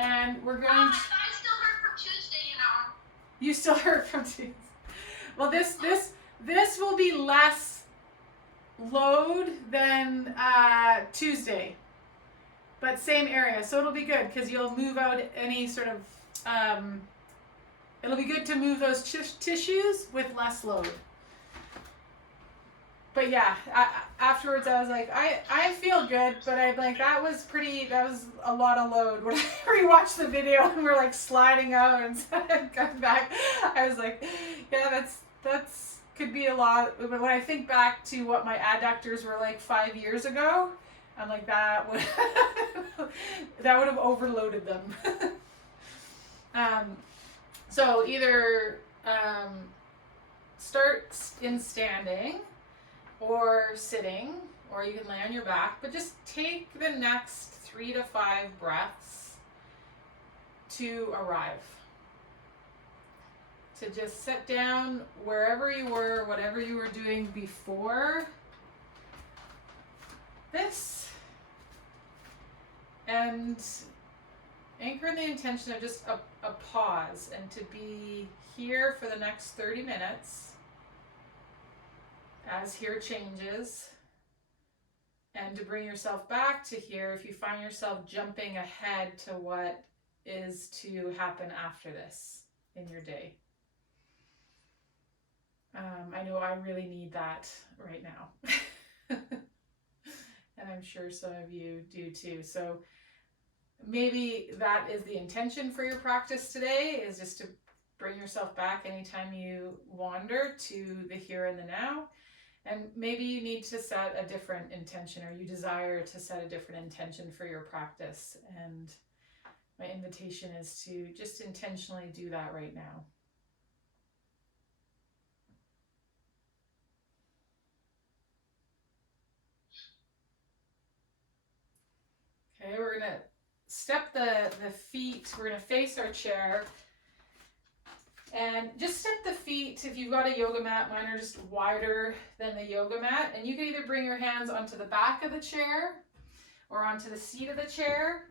And we're going to... I still heard from Tuesday, you know. You still heard from Tuesday. Well, this will be less load than Tuesday, but same area, so it'll be good because you'll move out any sort of it'll be good to move those tissues with less load. But yeah, afterwards I was like, I feel good, but I'm like, that was a lot of load. When I rewatched the video and we're like sliding out and coming back, I was like, yeah, that's could be a lot. But when I think back to what my adductors were like 5 years ago, I'm like, that would have overloaded them. So either start in standing or sitting, or you can lay on your back, but just take the next 3 to 5 breaths to arrive. To just sit down wherever you were, whatever you were doing before this, and anchor in the intention of just a pause and to be here for the next 30 minutes as here changes, and to bring yourself back to here if you find yourself jumping ahead to what is to happen after this in your day. I know I really need that right now. And I'm sure some of you do too. So maybe that is the intention for your practice today, is just to bring yourself back anytime you wander to the here and the now. And maybe you need to set a different intention, or you desire to set a different intention for your practice. And my invitation is to just intentionally do that right now. Okay, we're going to step the feet, we're going to face our chair, and just step the feet. If you've got a yoga mat, mine are just wider than the yoga mat, and you can either bring your hands onto the back of the chair or onto the seat of the chair,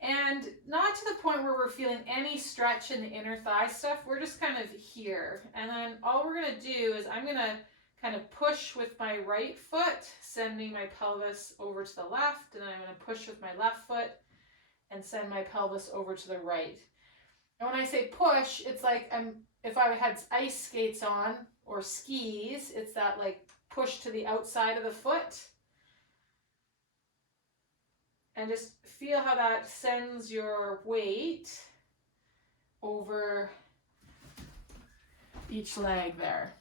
and not to the point where we're feeling any stretch in the inner thigh stuff. We're just kind of here, and then all we're going to do is I'm going to kind of push with my right foot, sending my pelvis over to the left, and then I'm going to push with my left foot and send my pelvis over to the right. And when I say push, it's like if I had ice skates on or skis, it's that like push to the outside of the foot. And just feel how that sends your weight over each leg there.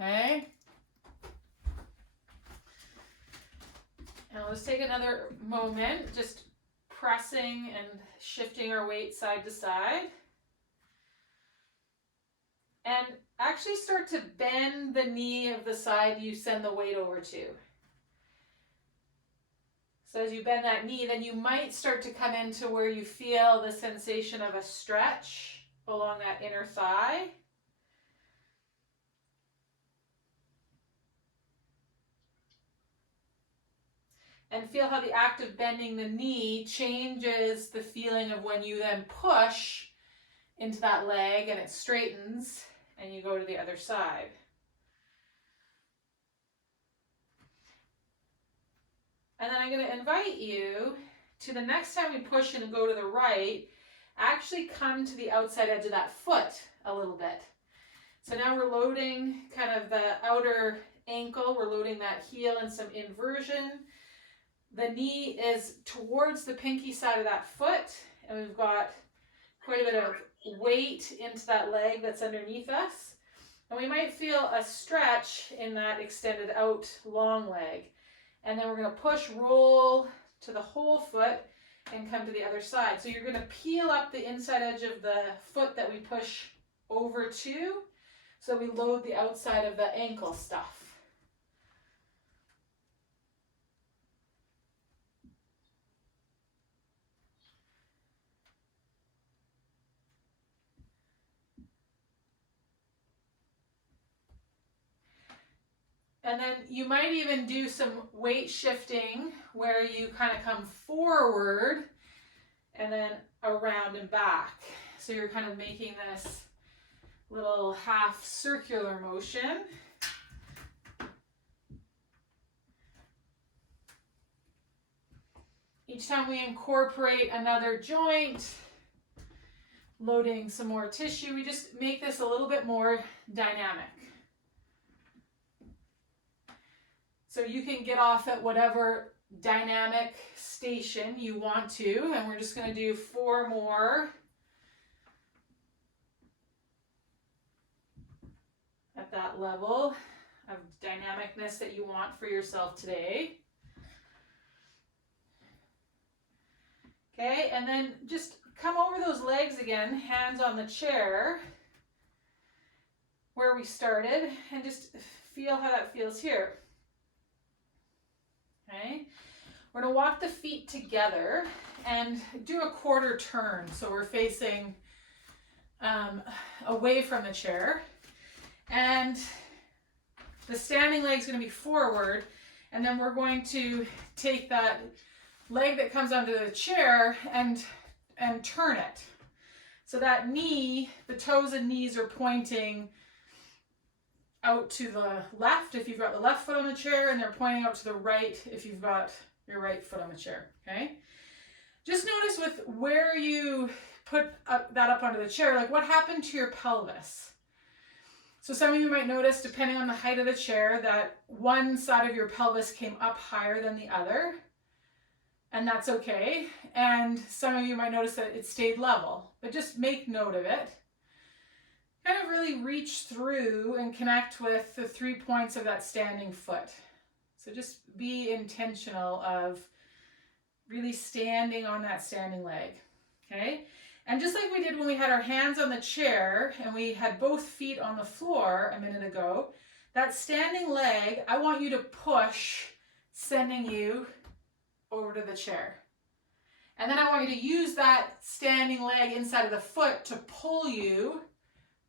Okay? And we'll just take another moment, just pressing and shifting our weight side to side. And actually start to bend the knee of the side you send the weight over to. So as you bend that knee, then you might start to come into where you feel the sensation of a stretch along that inner thigh. And feel how the act of bending the knee changes the feeling of when you then push into that leg and it straightens and you go to the other side. And then I'm going to invite you to, the next time we push and go to the right, actually come to the outside edge of that foot a little bit. So now we're loading kind of the outer ankle, we're loading that heel and some inversion. The knee is towards the pinky side of that foot, and we've got quite a bit of weight into that leg that's underneath us. And we might feel a stretch in that extended out long leg. And then we're going to push, roll to the whole foot and come to the other side. So you're going to peel up the inside edge of the foot that we push over to, so we load the outside of the ankle stuff. And then you might even do some weight shifting where you kind of come forward and then around and back. So you're kind of making this little half circular motion. Each time we incorporate another joint, loading some more tissue, we just make this a little bit more dynamic. So you can get off at whatever dynamic station you want to, and we're just going to do 4 more at that level of dynamicness that you want for yourself today. Okay, and then just come over those legs again, hands on the chair where we started, and just feel how that feels here. Okay, we're going to walk the feet together and do a quarter turn. So we're facing away from the chair, and the standing leg is going to be forward, and then we're going to take that leg that comes onto the chair and turn it. So that knee, the toes and knees are pointing out to the left if you've got the left foot on the chair, and they're pointing out to the right if you've got your right foot on the chair, okay? Just notice with where you put that up onto the chair, like what happened to your pelvis. So some of you might notice, depending on the height of the chair, that one side of your pelvis came up higher than the other, and that's okay. And some of you might notice that it stayed level, but just make note of it. Kind of really reach through and connect with the 3 points of that standing foot. So just be intentional of really standing on that standing leg, okay? And just like we did when we had our hands on the chair and we had both feet on the floor a minute ago, that standing leg, I want you to push, sending you over to the chair. And then I want you to use that standing leg inside of the foot to pull you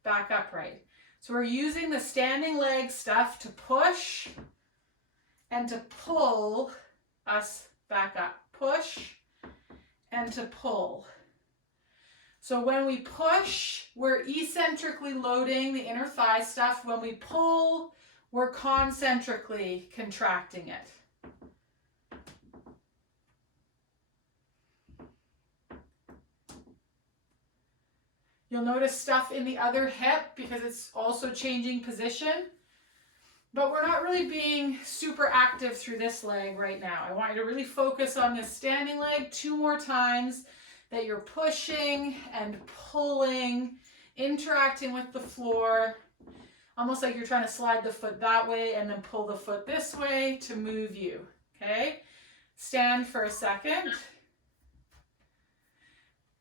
back upright. So we're using the standing leg stuff to push and to pull us back up. Push and to pull. So when we push, we're eccentrically loading the inner thigh stuff. When we pull, we're concentrically contracting it. You'll notice stuff in the other hip because it's also changing position. But we're not really being super active through this leg right now. I want you to really focus on this standing leg 2 more times, that you're pushing and pulling, interacting with the floor, almost like you're trying to slide the foot that way and then pull the foot this way to move you, okay? Stand for a second.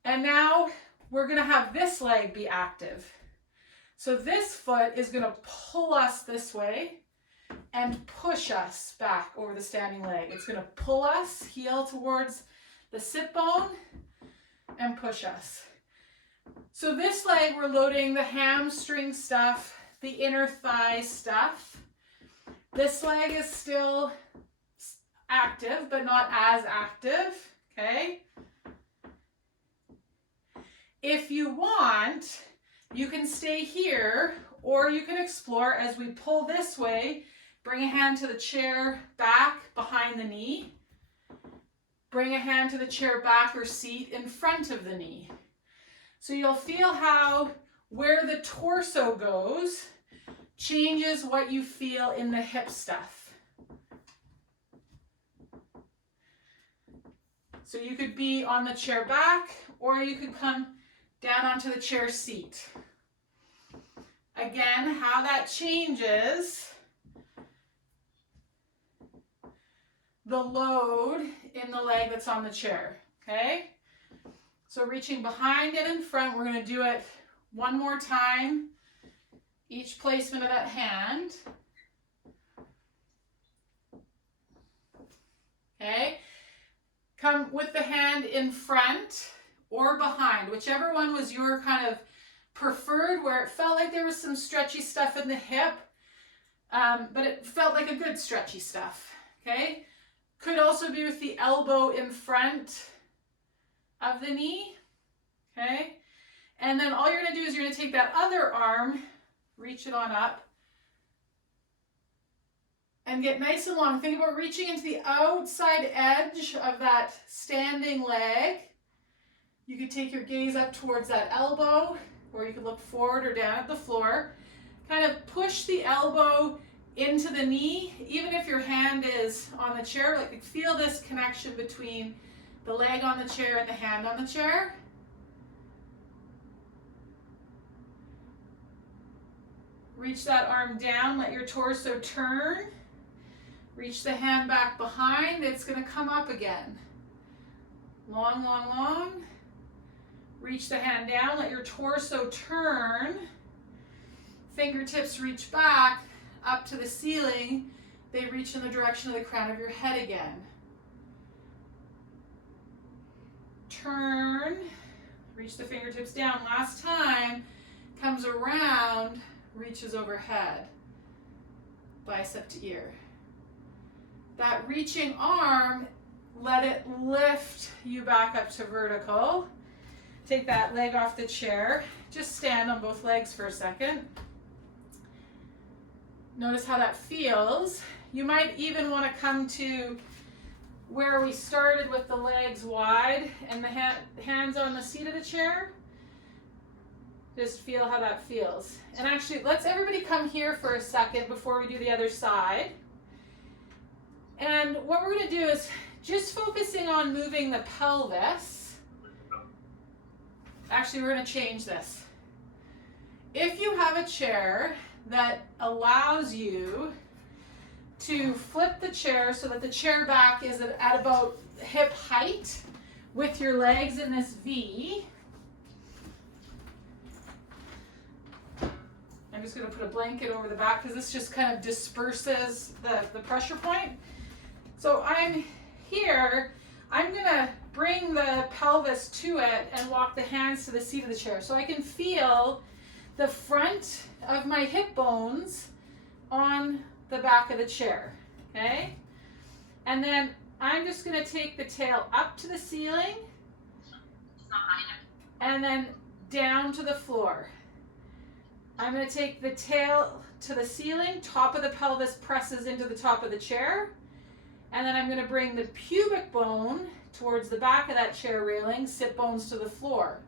And now we're gonna have this leg be active. So this foot is gonna pull us this way and push us back over the standing leg. It's gonna pull us, heel towards the sit bone, and push us. So this leg, we're loading the hamstring stuff, the inner thigh stuff. This leg is still active, but not as active, okay? If you want, you can stay here, or you can explore as we pull this way. Bring a hand to the chair back behind the knee. Bring a hand to the chair back or seat in front of the knee. So you'll feel how where the torso goes changes what you feel in the hip stuff. So you could be on the chair back, or you could come down onto the chair seat. Again, how that changes the load in the leg that's on the chair, okay? So reaching behind and in front, we're going to do it 1 more time, each placement of that hand. Okay? Come with the hand in front or behind, whichever one was your kind of preferred, where it felt like there was some stretchy stuff in the hip, but it felt like a good stretchy stuff, okay? Could also be with the elbow in front of the knee, Okay? And then all you're going to do is you're going to take that other arm, reach it on up, and get nice and long. Think about reaching into the outside edge of that standing leg. You could take your gaze up towards that elbow, or you could look forward or down at the floor. Kind of push the elbow into the knee, even if your hand is on the chair. Like, feel this connection between the leg on the chair and the hand on the chair. Reach that arm down, let your torso turn. Reach the hand back behind. It's going to come up again. Long, long, long. Reach the hand down, let your torso turn. Fingertips reach back up to the ceiling. They reach in the direction of the crown of your head again. Turn. Reach the fingertips down. Last time. Comes around, reaches overhead. Bicep to ear. That reaching arm, let it lift you back up to vertical. Take that leg off the chair. Just stand on both legs for a second. Notice how that feels. You might even want to come to where we started with the legs wide and the hands on the seat of the chair. Just feel how that feels. And actually, let's everybody come here for a second before we do the other side. And what we're going to do is just focusing on moving the pelvis. Actually, we're going to change this. If you have a chair that allows you to flip the chair so that the chair back is at about hip height with your legs in this V, I'm just going to put a blanket over the back because this just kind of disperses the pressure point. So I'm here, I'm going to bring the pelvis to it and walk the hands to the seat of the chair so I can feel the front of my hip bones on the back of the chair, okay? And then I'm just going to take the tail up to the ceiling and then down to the floor. I'm going to take the tail to the ceiling, top of the pelvis presses into the top of the chair, and then I'm going to bring the pubic bone towards the back of that chair railing, sit bones to the floor.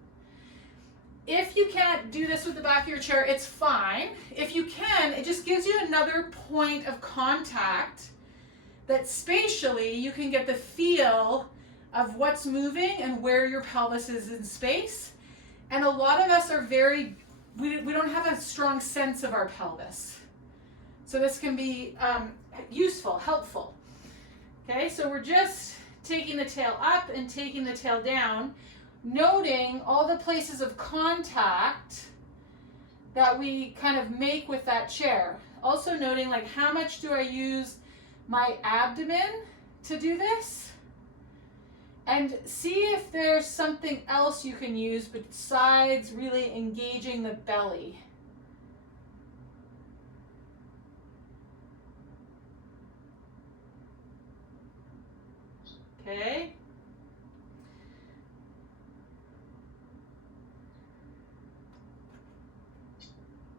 If you can't do this with the back of your chair, it's fine. If you can, it just gives you another point of contact that spatially you can get the feel of what's moving and where your pelvis is in space. And a lot of us are we don't have a strong sense of our pelvis. So this can be useful, helpful. Okay, so we're just taking the tail up and taking the tail down, noting all the places of contact that we kind of make with that chair. Also noting, like, how much do I use my abdomen to do this? And see if there's something else you can use besides really engaging the belly. Okay.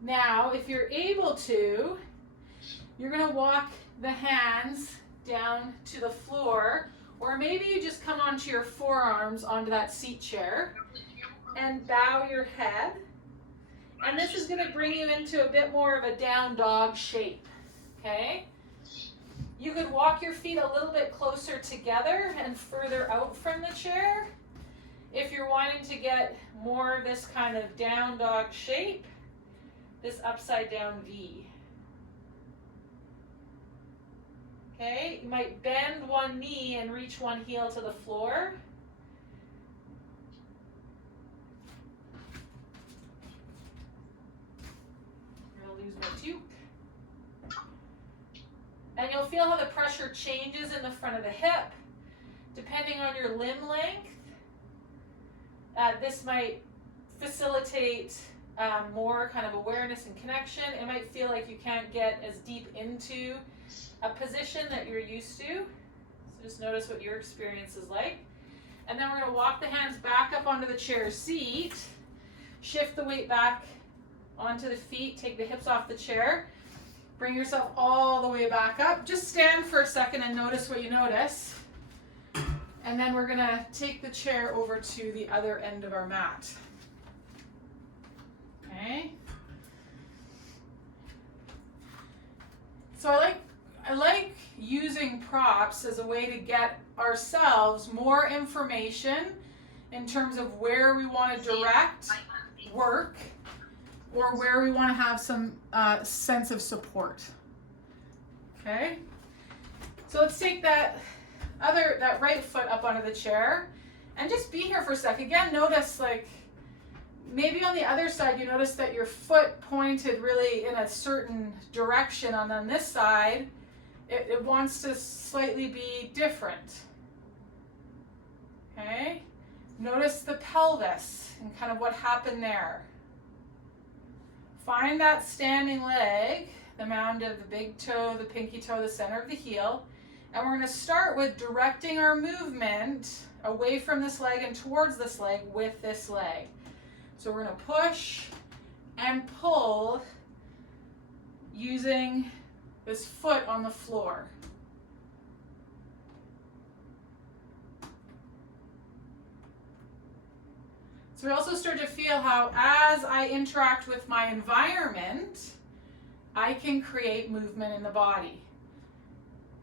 Now, if you're able to, you're going to walk the hands down to the floor, or maybe you just come onto your forearms onto that seat chair and bow your head. And this is going to bring you into a bit more of a down dog shape, okay? You could walk your feet a little bit closer together and further out from the chair if you're wanting to get more of this kind of down dog shape, this upside down V. Okay, you might bend one knee and reach one heel to the floor. I'm going to lose my tube. And you'll feel how the pressure changes in the front of the hip, depending on your limb length. This might facilitate more kind of awareness and connection. It might feel like you can't get as deep into a position that you're used to. So just notice what your experience is like. And then we're going to walk the hands back up onto the chair seat. Shift the weight back onto the feet. Take the hips off the chair. Bring yourself all the way back up. Just stand for a second and notice what you notice. And then we're going to take the chair over to the other end of our mat. Okay. So I like using props as a way to get ourselves more information in terms of where we want to direct work or where we want to have some sense of support. Okay, so let's take that right foot up onto the chair and just be here for a second. Again, notice like maybe on the other side you notice that your foot pointed really in a certain direction, and on this side it wants to slightly be different. Okay, notice the pelvis and kind of what happened there. Find that standing leg, the mound of the big toe, the pinky toe, the center of the heel, and we're going to start with directing our movement away from this leg and towards this leg with this leg. So we're going to push and pull using this foot on the floor. So we also start to feel how as I interact with my environment, I can create movement in the body,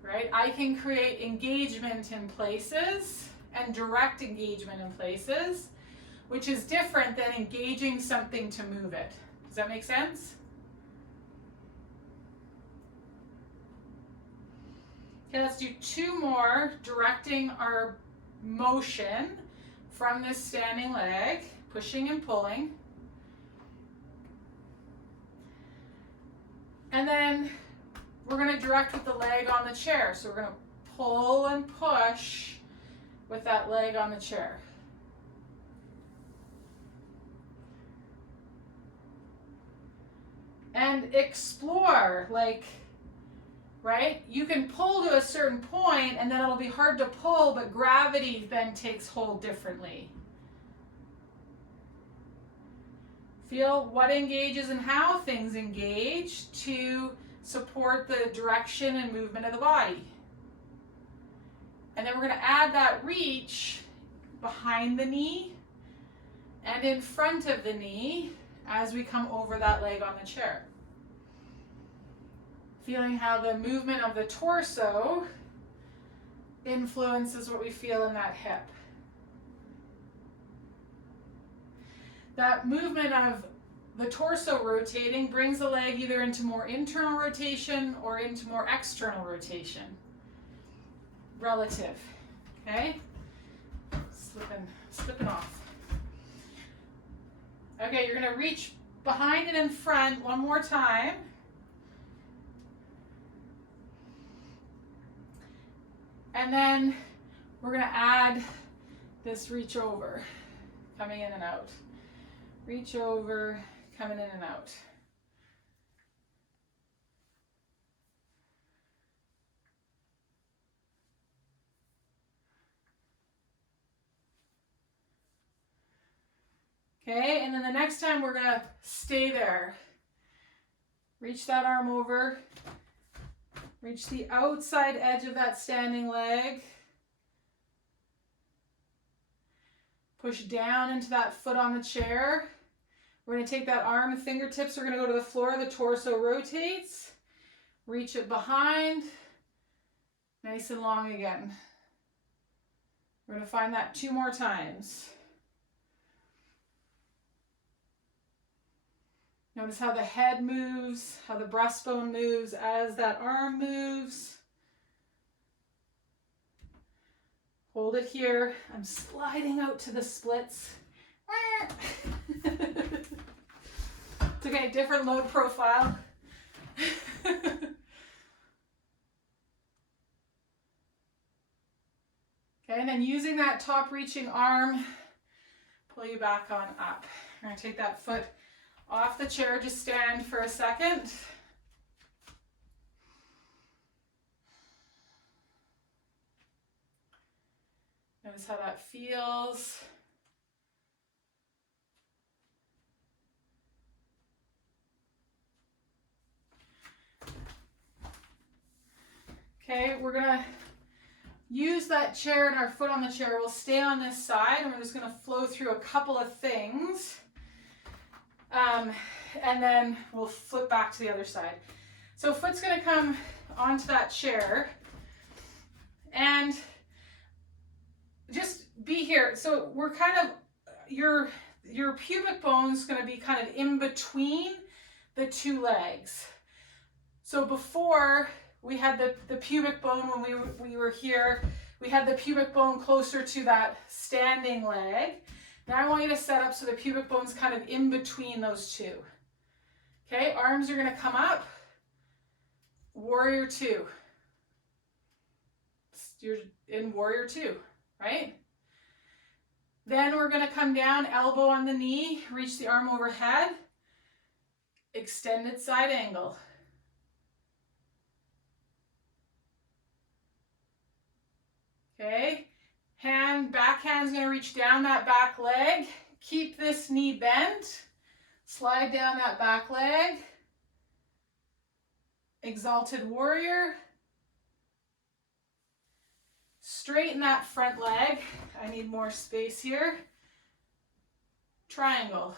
right? I can create engagement in places and direct engagement in places, which is different than engaging something to move it. Does that make sense? Okay, let's do 2 more, directing our motion from this standing leg, pushing and pulling. And then we're going to direct with the leg on the chair. So we're going to pull and push with that leg on the chair. And explore, like, right? You can pull to a certain point and then it'll be hard to pull, but gravity then takes hold differently. Feel what engages and how things engage to support the direction and movement of the body. And then we're going to add that reach behind the knee and in front of the knee as we come over that leg on the chair. Feeling how the movement of the torso influences what we feel in that hip. That movement of the torso rotating brings the leg either into more internal rotation or into more external rotation. Relative. Okay? Slipping off. Okay, you're going to reach behind and in front one more time. And then we're going to add this reach over, coming in and out. Reach over, coming in and out. Okay, and then the next time we're going to stay there. Reach that arm over. Reach the outside edge of that standing leg. Push down into that foot on the chair. We're going to take that arm and fingertips. We're going to go to the floor. The torso rotates. Reach it behind. Nice and long again. We're going to find that 2 more times. Notice how the head moves, how the breastbone moves as that arm moves. Hold it here. I'm sliding out to the splits. It's okay, different load profile. Okay, and then using that top reaching arm, pull you back on up. We're going to take that foot off the chair, just stand for a second. Notice how that feels. Okay, we're gonna use that chair and our foot on the chair. We'll stay on this side and we're just gonna flow through a couple of things. And then we'll flip back to the other side. So foot's gonna come onto that chair and just be here. So we're kind of, your pubic bone's gonna be kind of in between the two legs. So before we had the pubic bone when we were here, we had the pubic bone closer to that standing leg. Now I want you to set up so the pubic bone's kind of in between those two. Okay, arms are gonna come up, warrior two. You're in warrior two, right? Then we're gonna come down, elbow on the knee, reach the arm overhead, extended side angle. Okay, back hand's gonna reach down that back leg. Keep this knee bent. Slide down that back leg. Exalted warrior. Straighten that front leg. I need more space here. Triangle.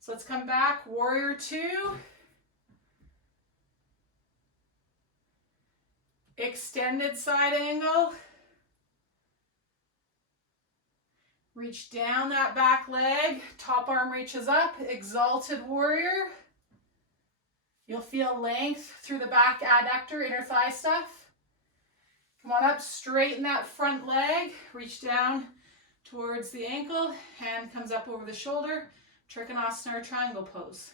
So let's come back, warrior two. Extended side angle. Reach down that back leg, top arm reaches up, exalted warrior. You'll feel length through the back adductor, inner thigh stuff. Come on up, straighten that front leg, reach down towards the ankle, hand comes up over the shoulder, Trikonasana or triangle pose.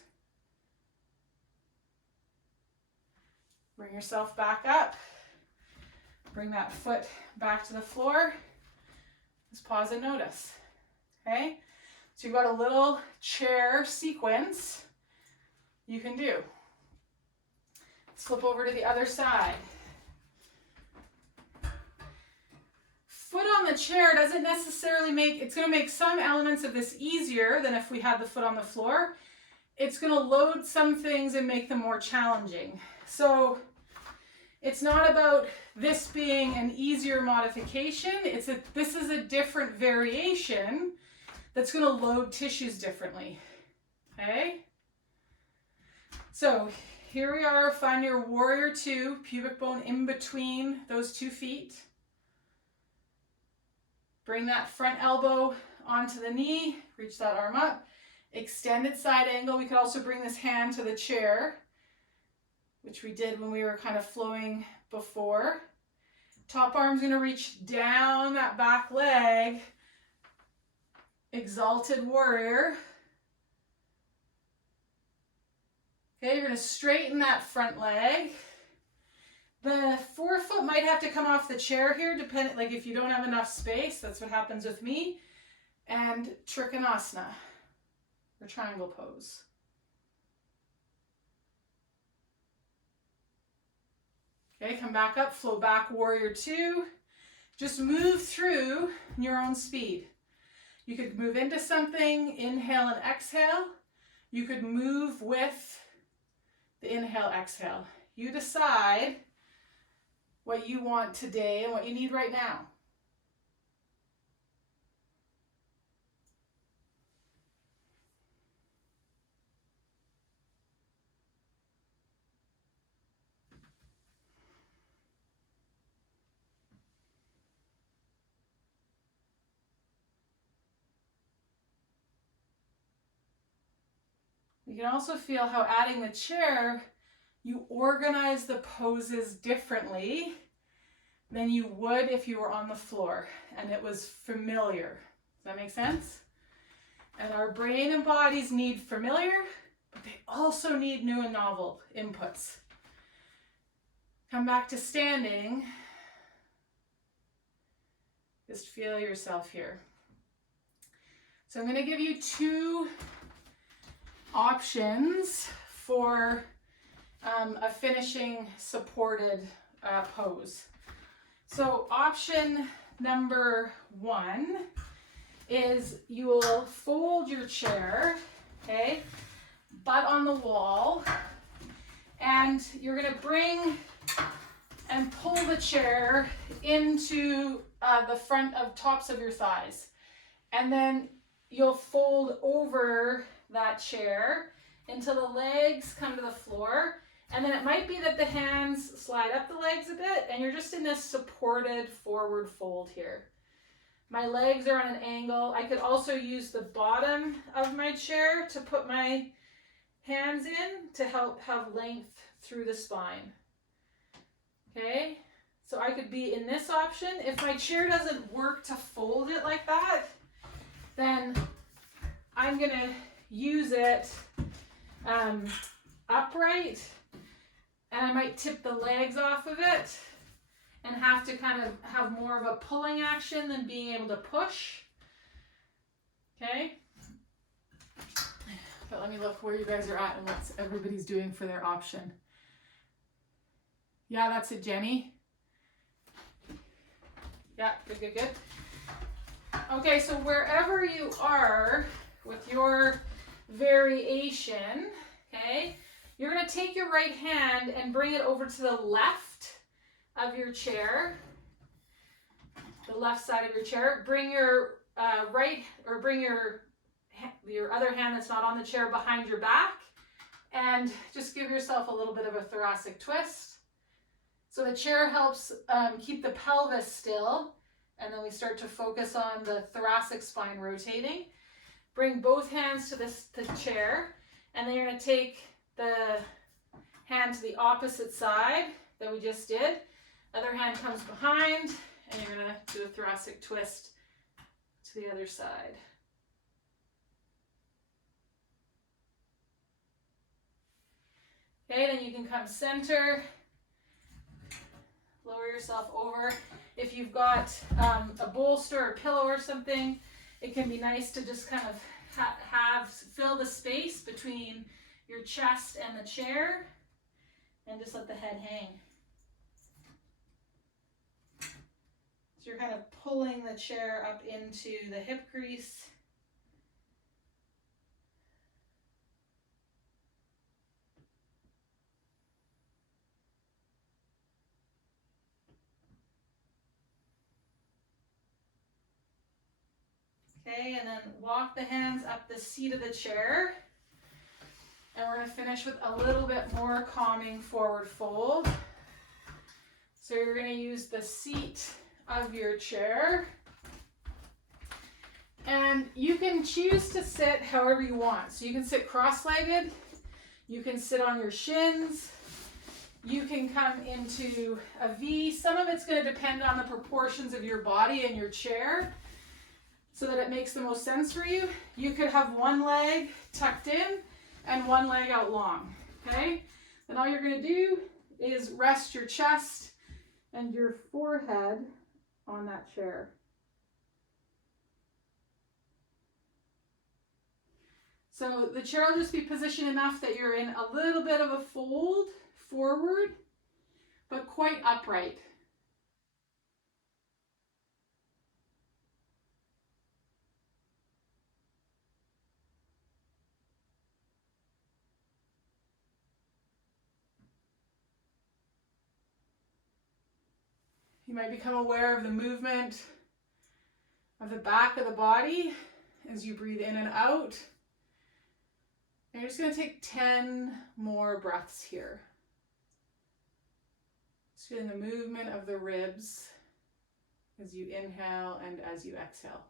Bring yourself back up. Bring that foot back to the floor. Just pause and notice. Okay? So you've got a little chair sequence you can do. Let's flip over to the other side. Foot on the chair doesn't necessarily it's going to make some elements of this easier than if we had the foot on the floor. It's going to load some things and make them more challenging. So it's not about this being an easier modification. This is a different variation that's going to load tissues differently. Okay? So here we are. Find your warrior two, pubic bone in between those 2 feet. Bring that front elbow onto the knee. Reach that arm up. Extended side angle. We could also bring this hand to the chair, which we did when we were kind of flowing before. Top arm's gonna reach down that back leg. Exalted warrior. Okay, you're gonna straighten that front leg. The forefoot might have to come off the chair here, depending, like if you don't have enough space, that's what happens with me. And Trikonasana, or triangle pose. Okay, come back up, flow back, warrior two. Just move through your own speed. You could move into something, inhale and exhale. You could move with the inhale, exhale. You decide what you want today and what you need right now. You can also feel how adding the chair, you organize the poses differently than you would if you were on the floor and it was familiar. Does that make sense? And our brain and bodies need familiar, but they also need new and novel inputs. Come back to standing. Just feel yourself here. So I'm going to give you 2 options for a finishing supported pose. So option number 1 is you will fold your chair, okay, butt on the wall, and you're gonna bring and pull the chair into the front of tops of your thighs. And then you'll fold over that chair until the legs come to the floor. And then it might be that the hands slide up the legs a bit and you're just in this supported forward fold here. My legs are on an angle. I could also use the bottom of my chair to put my hands in to help have length through the spine. Okay, so I could be in this option. If my chair doesn't work to fold it like that, then I'm gonna use it upright, and I might tip the legs off of it and have to kind of have more of a pulling action than being able to push. Okay, but let me look where you guys are at and what everybody's doing for their option. Yeah, that's it, Jenny. Yeah, good, good, good. Okay, so wherever you are with your variation, okay, you're gonna take your right hand and bring it over to the left of your chair, the left side of your chair. Bring your bring your other hand that's not on the chair behind your back, and just give yourself a little bit of a thoracic twist. So the chair helps keep the pelvis still, and then we start to focus on the thoracic spine rotating. Bring both hands to the chair, and then you're going to take the hand to the opposite side that we just did. Other hand comes behind, and you're going to do a thoracic twist to the other side. Okay, then you can come center. Lower yourself over. If you've got a bolster or pillow or something, it can be nice to just kind of fill the space between your chest and the chair, and just let the head hang. So you're kind of pulling the chair up into the hip crease. Okay, and then walk the hands up the seat of the chair. And we're going to finish with a little bit more calming forward fold. So you're going to use the seat of your chair. And you can choose to sit however you want. So you can sit cross-legged. You can sit on your shins. You can come into a V. Some of it's going to depend on the proportions of your body and your chair, so that it makes the most sense for you. You could have one leg tucked in and one leg out long, okay? Then all you're gonna do is rest your chest and your forehead on that chair. So the chair will just be positioned enough that you're in a little bit of a fold forward, but quite upright. You might become aware of the movement of the back of the body as you breathe in and out. And you're just going to take 10 more breaths here. Just feeling the movement of the ribs as you inhale and as you exhale.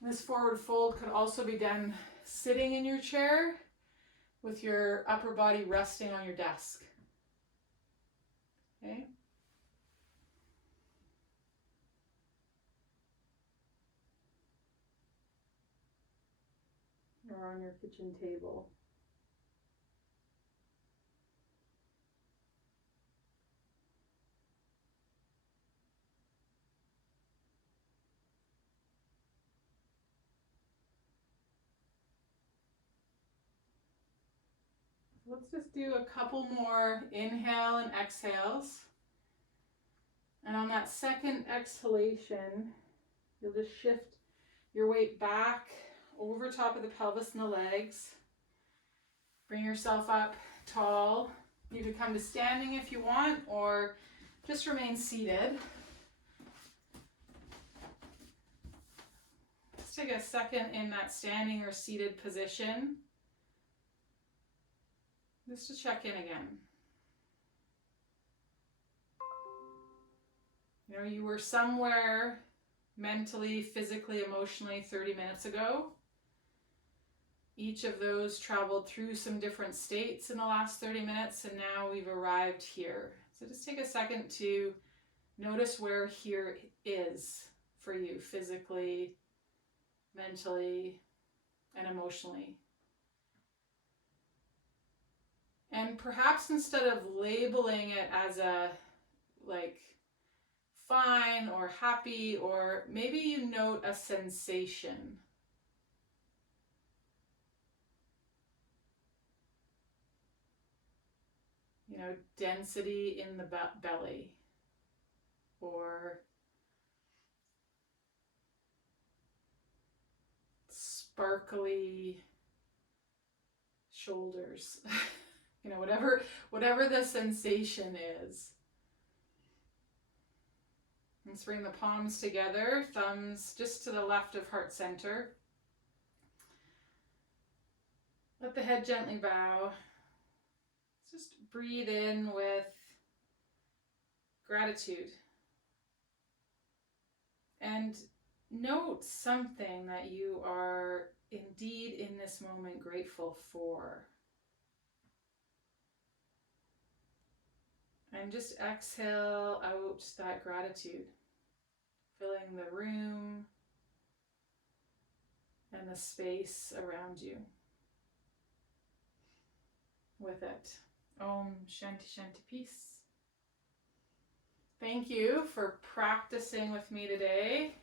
This forward fold could also be done sitting in your chair with your upper body resting on your desk. Okay? All or on your kitchen table. Let's just do a couple more inhale and exhales. And on that second exhalation, you'll just shift your weight back over top of the pelvis and the legs. Bring yourself up tall. You can come to standing if you want, or just remain seated. Let's take a second in that standing or seated position, just to check in again. You know, you were somewhere mentally, physically, emotionally 30 minutes ago. Each of those traveled through some different states in the last 30 minutes, and now we've arrived here. So just take a second to notice where here is for you, physically, mentally, and emotionally. And perhaps instead of labeling it as a fine or happy, or maybe you note a sensation. You know, density in the belly, or sparkly shoulders. You know, whatever the sensation is. Let's bring the palms together, thumbs just to the left of heart center. Let the head gently bow. Just breathe in with gratitude. And note something that you are indeed in this moment grateful for. And just exhale out that gratitude, filling the room and the space around you with it. Om Shanti Shanti Peace. Thank you for practicing with me today.